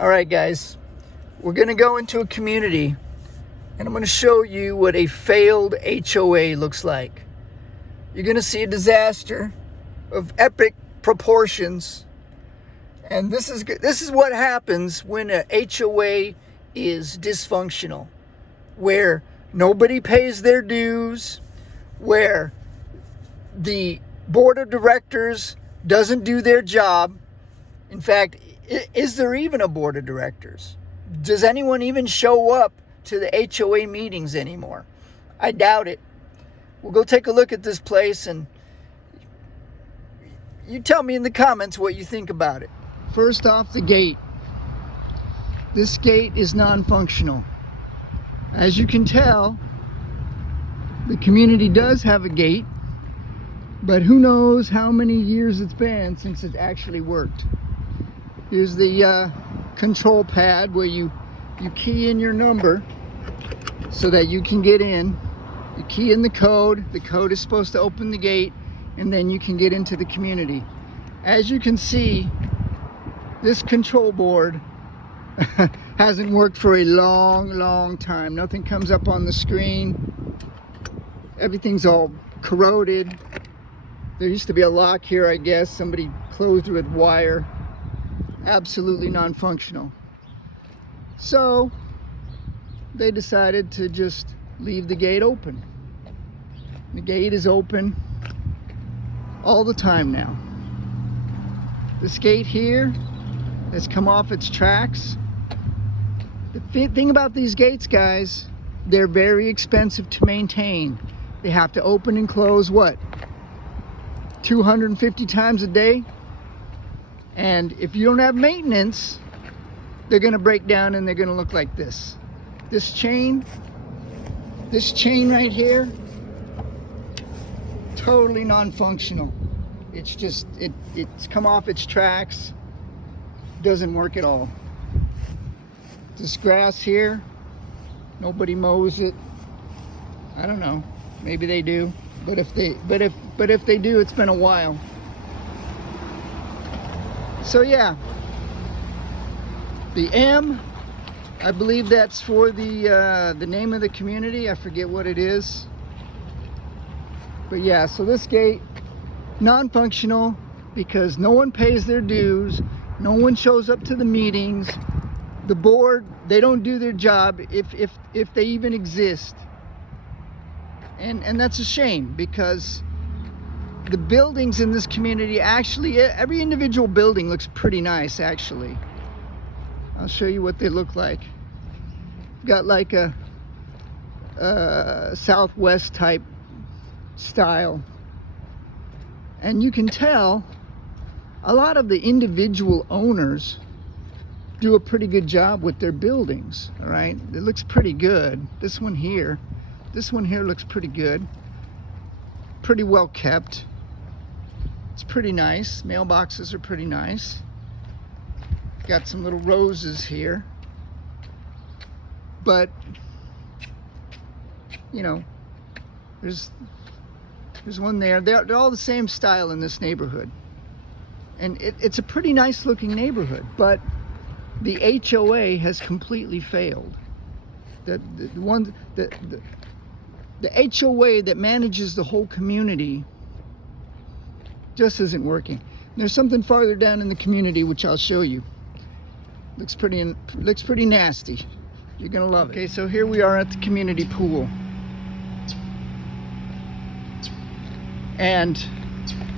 All right, guys, we're going to go into a community and I'm going to show you what a failed HOA looks like. You're going to see a disaster of epic proportions. And this is what happens when a HOA is dysfunctional, where nobody pays their dues, where the board of directors doesn't do their job. In fact, is there even a board of directors? Does anyone even show up to the HOA meetings anymore? I doubt it. We'll go take a look at this place and you tell me in the comments what you think about it. First off, the gate. This gate is non-functional. As you can tell, the community does have a gate, but who knows how many years it's been since it actually worked. Here's the control pad where you key in your number so that you can get in. You key in the code. The code is supposed to open the gate, and then you can get into the community. As you can see, this control board hasn't worked for a long time. Nothing comes up on the screen. Everything's all corroded. There used to be a lock here, I guess. Somebody closed it with wire. Absolutely non-functional. So they decided to just leave the gate open. The gate is open all the time now. This gate here has come off its tracks. The thing about these gates, guys, they're very expensive to maintain. They have to open and close, what, 250 times a day? And if you don't have maintenance, they're going to break down and they're going to look like this. This chain right here, totally non-functional. It's just, it's come off its tracks. Doesn't work at all. This grass here, nobody mows it. I don't know. Maybe they do. But if they do, it's been a while. So yeah, the M, I believe that's for the name of the community. I forget what it is. But yeah, so this gate, non-functional because no one pays their dues. No one shows up to the meetings. The board, they don't do their job if they even exist. And that's a shame because the buildings in this community, actually, every individual building looks pretty nice, actually. I'll show you what they look like. Got like a Southwest type style. And you can tell a lot of the individual owners do a pretty good job with their buildings, all right? It looks pretty good. This one here looks pretty good. Pretty well kept. It's pretty nice. Mailboxes are pretty nice. Got some little roses here. But, you know, there's one there. They're all the same style in this neighborhood. And it's a pretty nice looking neighborhood, but the HOA has completely failed. The HOA that manages the whole community just isn't working. There's something farther down in the community which I'll show you. Looks pretty nasty. You're gonna love it. Okay, so here we are at the community pool. And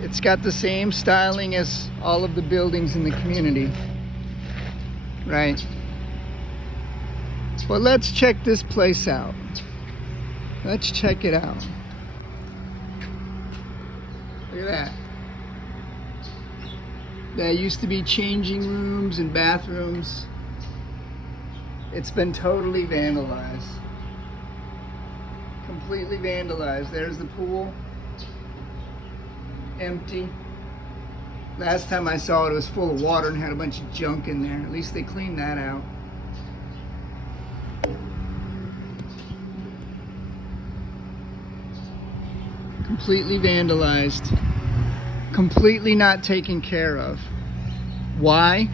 it's got the same styling as all of the buildings in the community. Right? But let's check this place out. Let's check it out. Look at that. There used to be changing rooms and bathrooms. It's been totally vandalized. Completely vandalized. There's the pool. Empty. Last time I saw it, it was full of water and had a bunch of junk in there. At least they cleaned that out. Completely vandalized. Completely not taken care of. Why?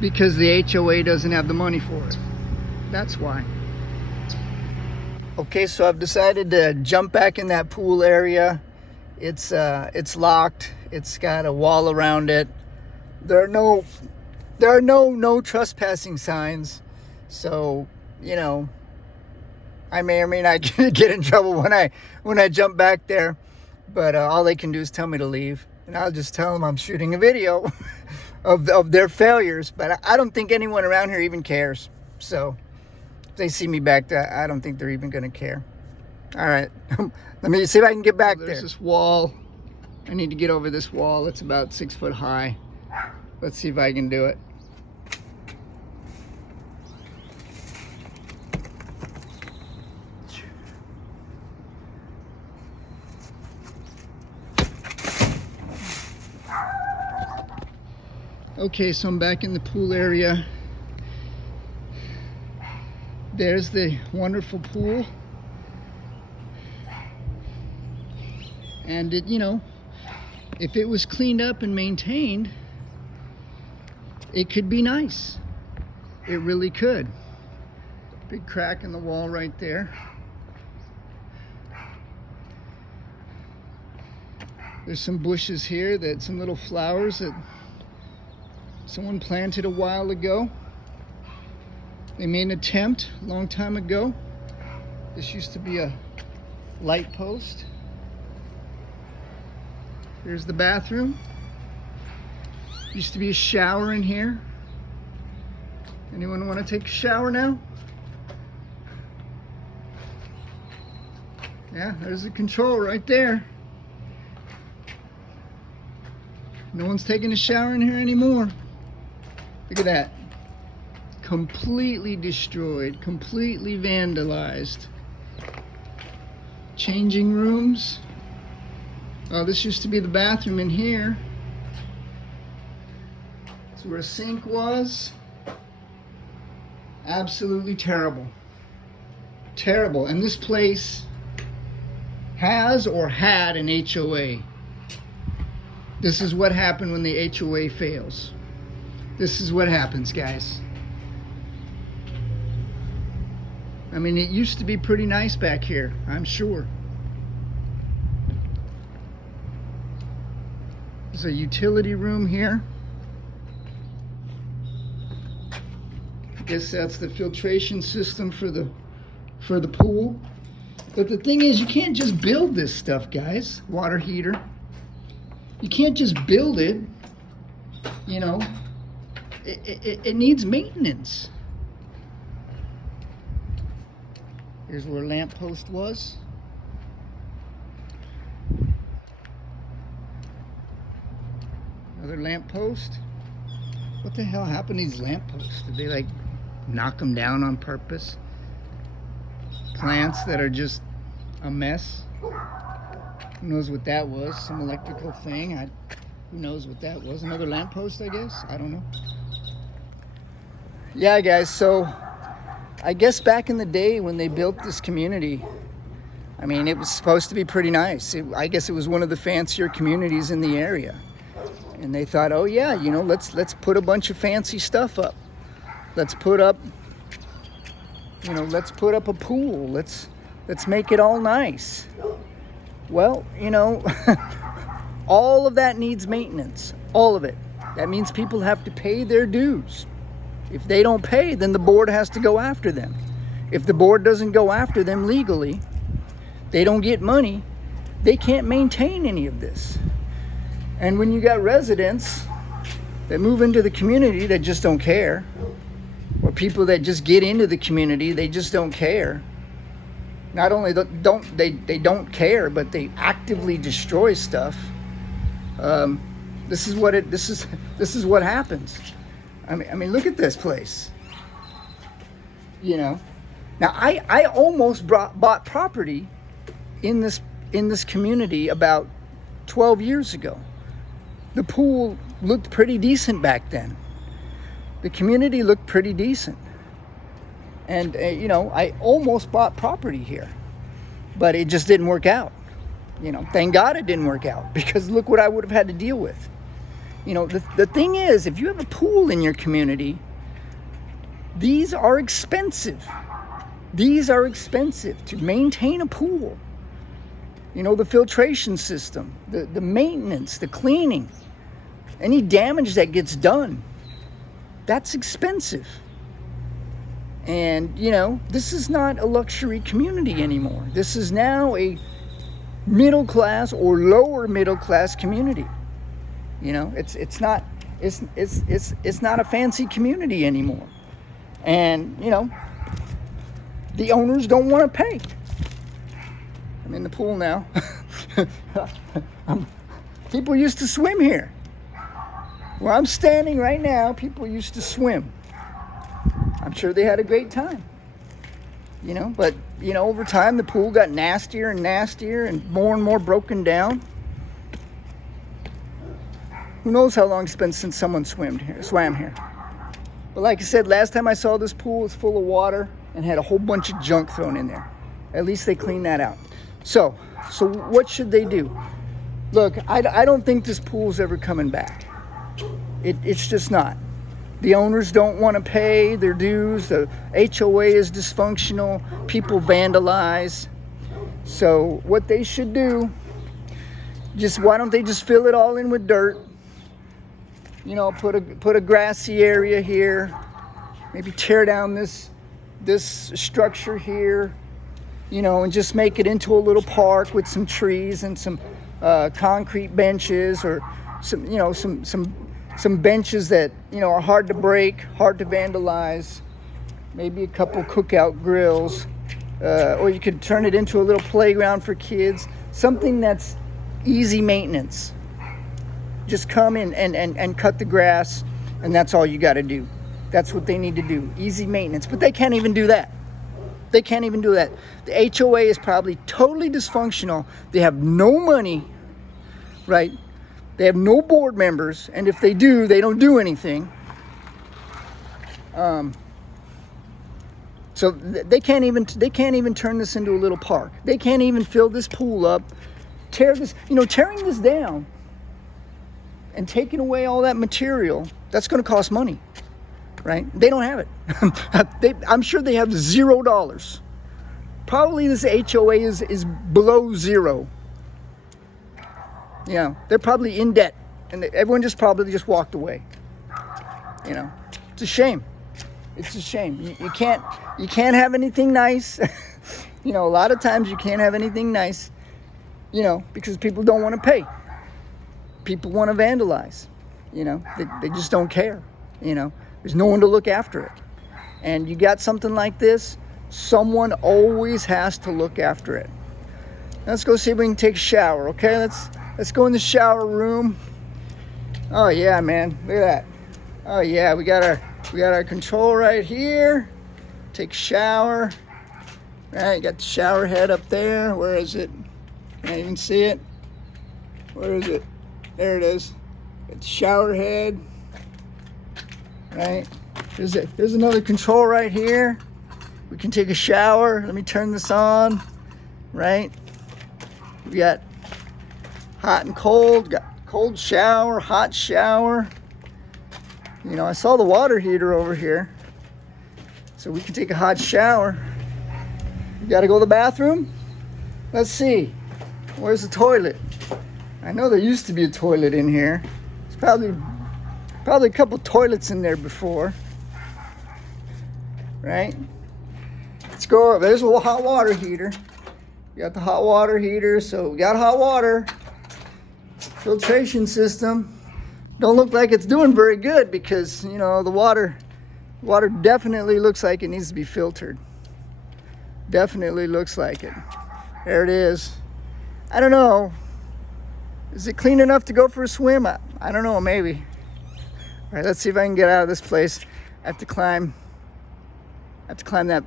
Because the HOA doesn't have the money for it. That's why. Okay, so I've decided to jump back in that pool area. It's locked. It's got a wall around it. There are no trespassing signs. So, you know, I may or may not get in trouble when I jump back there. But all they can do is tell me to leave, and I'll just tell them I'm shooting a video of their failures. But I don't think anyone around here even cares. So if they see me back there, I don't think they're even going to care. All right, let me see if I can get back there. There's this wall. I need to get over this wall. It's about 6 foot high. Let's see if I can do it. Okay, so I'm back in the pool area. There's the wonderful pool. And it, you know, if it was cleaned up and maintained, it could be nice. It really could. Big crack in the wall right there. There's some bushes here, some little flowers that someone planted a while ago. They made an attempt a long time ago. This used to be a light post. Here's the bathroom. Used to be a shower in here. Anyone want to take a shower now? Yeah, there's the control right there. No one's taking a shower in here anymore. Look at that. Completely destroyed, completely vandalized. Changing rooms. Oh, this used to be the bathroom in here. That's where a sink was. Absolutely terrible. Terrible. And this place has or had an HOA. This is what happened when the HOA fails. This is what happens, guys. I mean, it used to be pretty nice back here, I'm sure. There's a utility room here. I guess that's the filtration system for the pool. But the thing is, you can't just build this stuff, guys. Water heater. You can't just build it, you know. It needs maintenance. Here's where a lamppost was. Another lamppost. What the hell happened to these lampposts? Did they like knock them down on purpose? Plants that are just a mess. Who knows what that was? Some electrical thing. Who knows what that was? Another lamppost, I guess? I don't know. Yeah, guys, so I guess back in the day when they built this community, I mean, it was supposed to be pretty nice. I guess it was one of the fancier communities in the area. And they thought, oh yeah, you know, let's put a bunch of fancy stuff up. Let's put up, you know, let's put up a pool. Let's make it all nice. Well, you know, all of that needs maintenance. All of it. That means people have to pay their dues. If they don't pay, then the board has to go after them. If the board doesn't go after them legally, they don't get money, they can't maintain any of this. And when you got residents that move into the community that just don't care, or people that just get into the community, they just don't care. Not only don't they care, but they actively destroy stuff. This is what happens. I mean, look at this place. You know, now I almost bought property in this community about 12 years ago. The pool looked pretty decent back then. The community looked pretty decent, and you know, I almost bought property here, but it just didn't work out. You know, thank God it didn't work out, because look what I would have had to deal with. You know, the thing is, if you have a pool in your community, these are expensive. These are expensive to maintain a pool. You know, the filtration system, the maintenance, the cleaning, any damage that gets done, that's expensive. And, you know, this is not a luxury community anymore. This is now a middle class or lower middle class community. You know, it's not a fancy community anymore. And, you know, the owners don't want to pay. I'm in the pool now. People used to swim here. Where I'm standing right now, people used to swim. I'm sure they had a great time. You know, but, you know, over time the pool got nastier and nastier and more broken down. Who knows how long it's been since someone swam here. But like I said, last time I saw this pool, it was full of water and had a whole bunch of junk thrown in there. At least they cleaned that out. So what should they do? Look, I don't think this pool's ever coming back. It's just not. The owners don't want to pay their dues. The HOA is dysfunctional. People vandalize. So what they should do, why don't they just fill it all in with dirt? You know, put a grassy area here. Maybe tear down this structure here. You know, and just make it into a little park with some trees and some concrete benches, or some benches that, you know, are hard to break, hard to vandalize. Maybe a couple cookout grills, or you could turn it into a little playground for kids. Something that's easy maintenance. Just come in and cut the grass, and that's all you got to do. That's what they need to do. Easy maintenance. But they can't even do that. They can't even do that. The HOA is probably totally dysfunctional. They have no money, right? They have no board members, and if they do, they don't do anything. So they can't even turn this into a little park. They can't even fill this pool up, tearing this down and taking away all that material. That's going to cost money, right? They don't have it. I'm sure they have $0. Probably this HOA is below zero. You know, they're probably in debt, and everyone probably just walked away. You know, it's a shame. It's a shame. You can't have anything nice. You know, a lot of times you can't have anything nice, you know, because people don't want to pay. People want to vandalize. You know, they just don't care. You know, there's no one to look after it. And you got something like this, someone always has to look after it. Let's go see if we can take a shower, okay? Let's go in the shower room. Oh yeah, man, look at that. Oh yeah, we got our control right here. Take a shower. Right, got the shower head up there. Where is it? Can't even see it. Where is it? There it is. Got the shower head. Right. There's another control right here. We can take a shower. Let me turn this on. Right. We got hot and cold. Got cold shower, hot shower. You know, I saw the water heater over here. So we can take a hot shower. You gotta go to the bathroom? Let's see. Where's the toilet? I know there used to be a toilet in here. There's probably a couple toilets in there before. Right? Let's go. There's a hot water heater. We got the hot water heater, so we got hot water. Filtration system. Don't look like it's doing very good because, you know, the water definitely looks like it needs to be filtered. Definitely looks like it. There it is. I don't know. Is it clean enough to go for a swim? I don't know, maybe. All right, let's see if I can get out of this place. I have to climb that,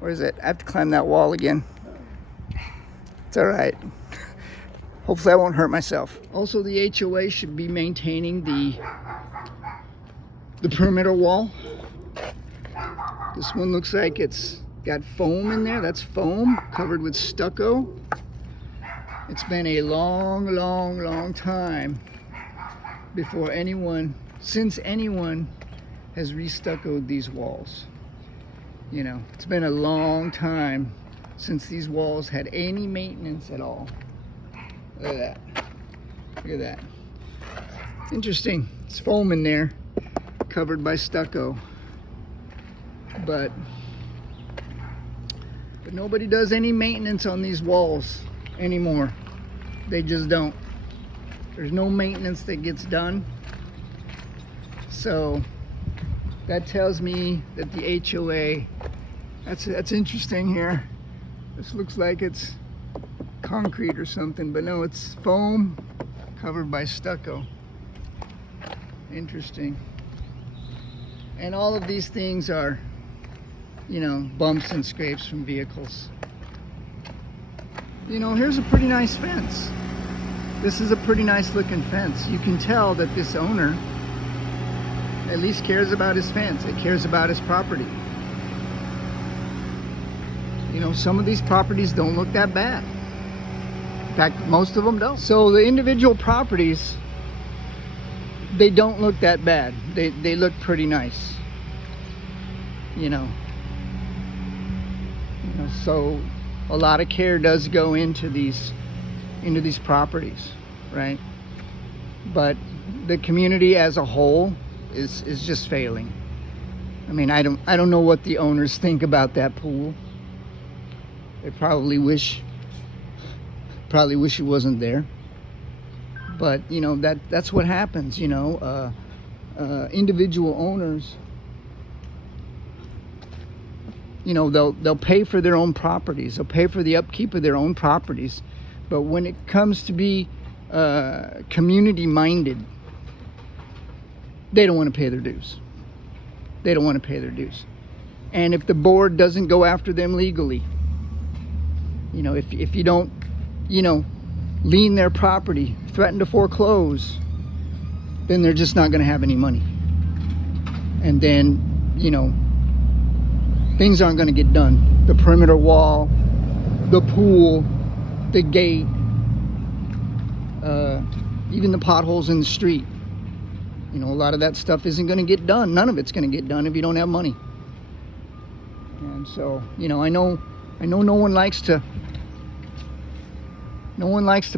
where is it? I have to climb that wall again. It's all right. Hopefully I won't hurt myself. Also, the HOA should be maintaining the perimeter wall. This one looks like it's got foam in there. That's foam covered with stucco. It's been a long time since anyone has restuccoed these walls. You know, it's been a long time since these walls had any maintenance at all. Look at that. Look at that. Interesting. It's foam in there, covered by stucco. But nobody does any maintenance on these walls anymore. They just don't. There's no maintenance that gets done. So that tells me that the HOA, that's interesting here. This looks like it's concrete or something, but no, it's foam covered by stucco. Interesting. And all of these things are, you know, bumps and scrapes from vehicles. You know, here's a pretty nice fence. This is a pretty nice looking fence. You can tell that this owner at least cares about his fence. It cares about his property. You know, some of these properties don't look that bad. In fact, most of them don't. So the individual properties, they don't look that bad. They look pretty nice. You know, so a lot of care does go into these properties, right? But the community as a whole is just failing. I mean, I don't know what the owners think about that pool. They probably wish it wasn't there. But you know, that's what happens. You know, individual owners, you know, they'll pay for their own properties. They'll pay for the upkeep of their own properties. But when it comes to be community minded, they don't want to pay their dues. They don't want to pay their dues. And if the board doesn't go after them legally, you know, if you don't, you know, lien their property, threaten to foreclose, then they're just not going to have any money. And then, you know, things aren't going to get done. The perimeter wall, the pool, the gate, even the potholes in the street. You know, a lot of that stuff isn't going to get done. None of it's going to get done if you don't have money. And so, you know, I know no one likes to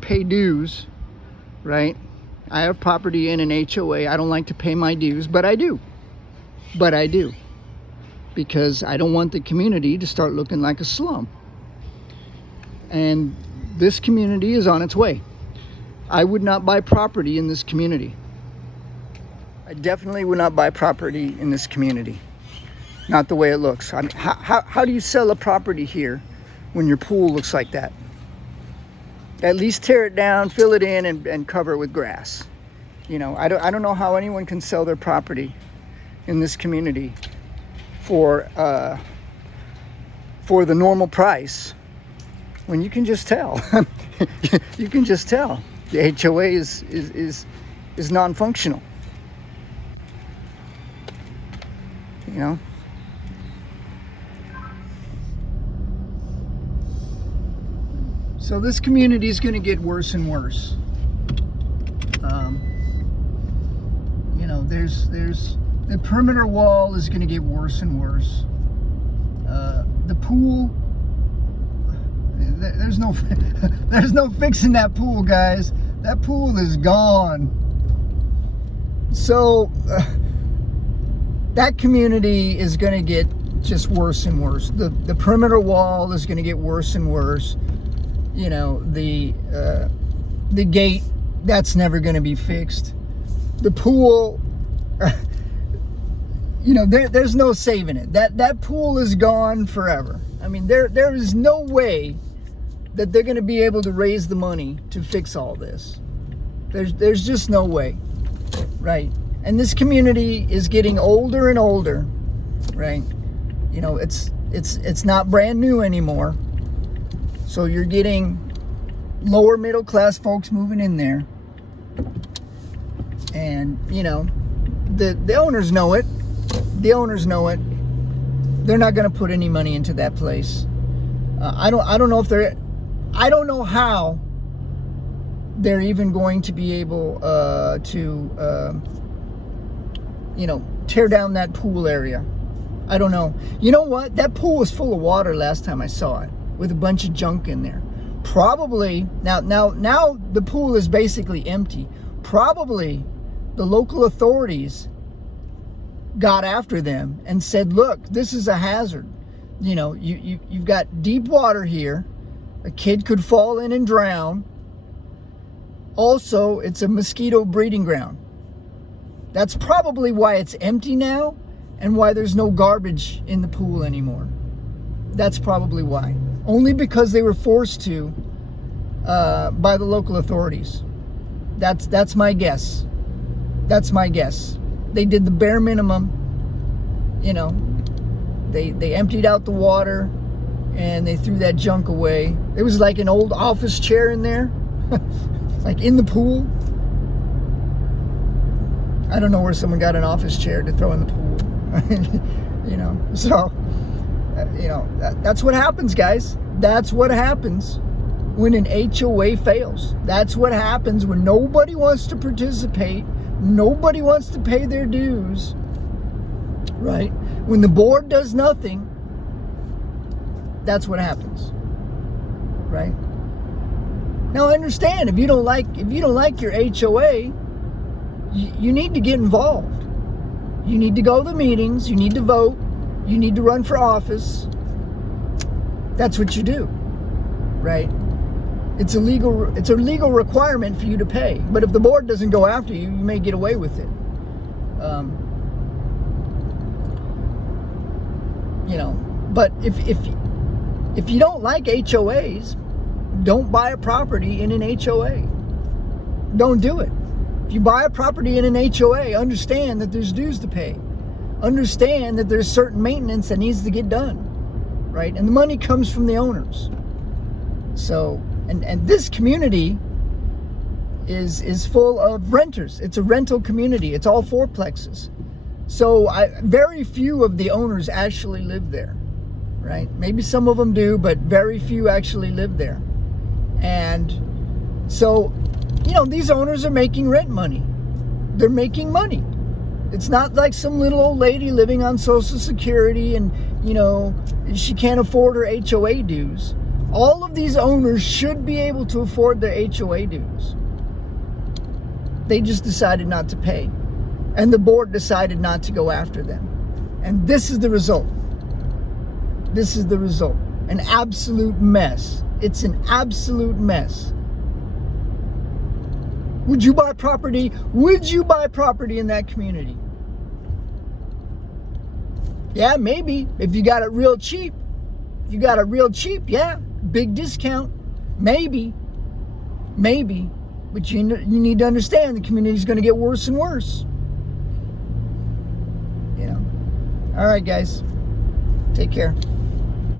pay dues, right? I have property in an HOA. I don't like to pay my dues, but I do. Because I don't want the community to start looking like a slum. And this community is on its way. I would not buy property in this community. I definitely would not buy property in this community. Not the way it looks. I mean, how do you sell a property here when your pool looks like that? At least tear it down, fill it in, and cover it with grass. You know, I don't know how anyone can sell their property in this community for the normal price when you can just tell. You can just tell the HOA is non-functional. You know. So this community is going to get worse and worse. You know, there's the perimeter wall is going to get worse and worse. The pool, there's no fixing that pool, guys. That pool is gone. So that community is going to get just worse and worse. The perimeter wall is going to get worse and worse. You know, the gate, that's never going to be fixed. The pool, you know, there's no saving it. That pool is gone forever. I mean, there is no way that they're going to be able to raise the money to fix all this. There's just no way, right? And this community is getting older and older, right? You know, it's not brand new anymore. So you're getting lower middle class folks moving in there. And, you know, the owners know it. The owners know it. They're not going to put any money into that place. I don't know how they're even going to be able to, tear down that pool area. I don't know. You know what? That pool was full of water last time I saw it, with a bunch of junk in there. Probably, now the pool is basically empty. Probably the local authorities got after them and said, look, this is a hazard. You've got deep water here. A kid could fall in and drown. Also, it's a mosquito breeding ground. That's probably why it's empty now and why there's no garbage in the pool anymore. That's probably why. Only because they were forced to by the local authorities. That's my guess. That's my guess. They did the bare minimum. They emptied out the water and they threw that junk away. There was like an old office chair in there, like in the pool. I don't know where someone got an office chair to throw in the pool. That's what happens, guys. That's what happens when an HOA fails. That's what happens when nobody wants to participate, nobody wants to pay their dues, right? When the board does nothing, that's what happens, right? Now, understand, if you don't like your HOA, you need to get involved. You need to go to the meetings. You need to vote. You need to run for office. That's what you do, right? It's a legal requirement for you to pay. But if the board doesn't go after you, you may get away with it. But if you don't like HOAs, don't buy a property in an HOA. Don't do it. If you buy a property in an HOA, understand that there's dues to pay. Understand that there's certain maintenance that needs to get done, right? And the money comes from the owners. So, and this community is full of renters. It's a rental community. It's all fourplexes. So very few of the owners actually live there, right? Maybe some of them do, but very few actually live there. And so, these owners are making rent money. They're making money. It's not like some little old lady living on Social Security and, she can't afford her HOA dues. All of these owners should be able to afford their HOA dues. They just decided not to pay. And the board decided not to go after them. And this is the result. This is the result. An absolute mess. It's an absolute mess. Would you buy property? Would you buy property in that community? Yeah, maybe. If you got it real cheap. If you got it real cheap, yeah. Big discount. Maybe. Maybe. But you need to understand the community is going to get worse and worse. All right, guys. Take care.